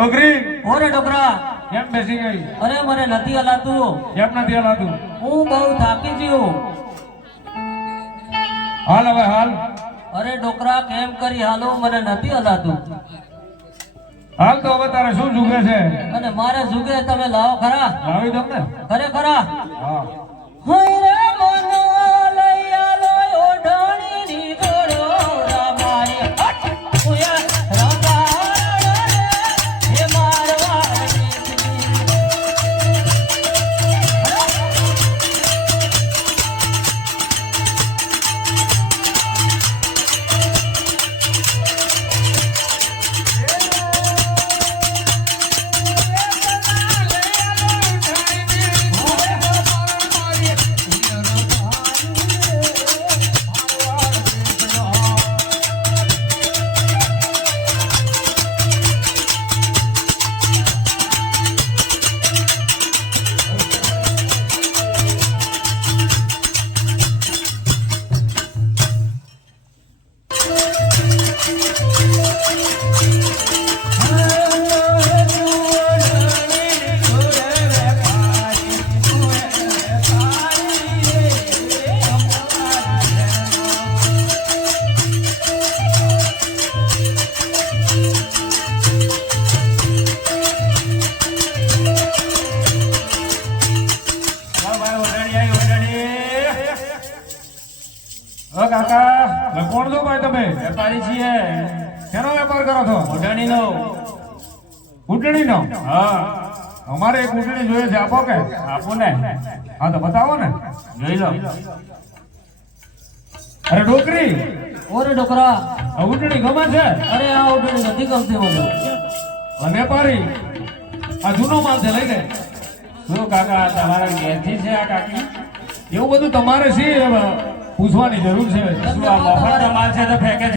ડોગરી ઓરે ડોકરા કેમ બેસી ગઈ? અરે મને નથી હલાતું. કેમ નથી હલાતું? હું બહુ થાકી ગયો. હાલ હવે હાલ. અરે ડોકરા કેમ કરી હાલો, મને નથી હલાતું. હાલ તો હવે તારે શું જુગે છે? અને મારે જુગે તમે લાવો ખરા. લાવી દઉં ને? ખરેખરા હા. હોય રે મનો લઈ આલો ઓઢણીની જોડો રામારી ઓયા રામારણ રે હે મારવાડી કાકા કોણ છો ભાઈ તમે? વેપારી છીએ. શેનો વેપાર કરો છો? ઓઢણીનો. ઘૂંટણીનો? હા. અમારે એક ઘૂંટણી જોઈએ છે, આપો કે? આપો ને. હા તો બતાવો ને. જોઈ લો. અરે ડોકરી ઓરે ડોકરા આ ઘૂંટણી ગમે છે? અરે આ ઓઢણી નથી ગમતી મને. આ વેપારી આ જૂનો માલ છે, લઈ લે. શું કાકા તમારા ઘેરથી છે આ કાકી? એવું બધું તમારે શી પૂછવાની જરૂર છે? શું આ મફત માલ છે તો ફેંકે છે?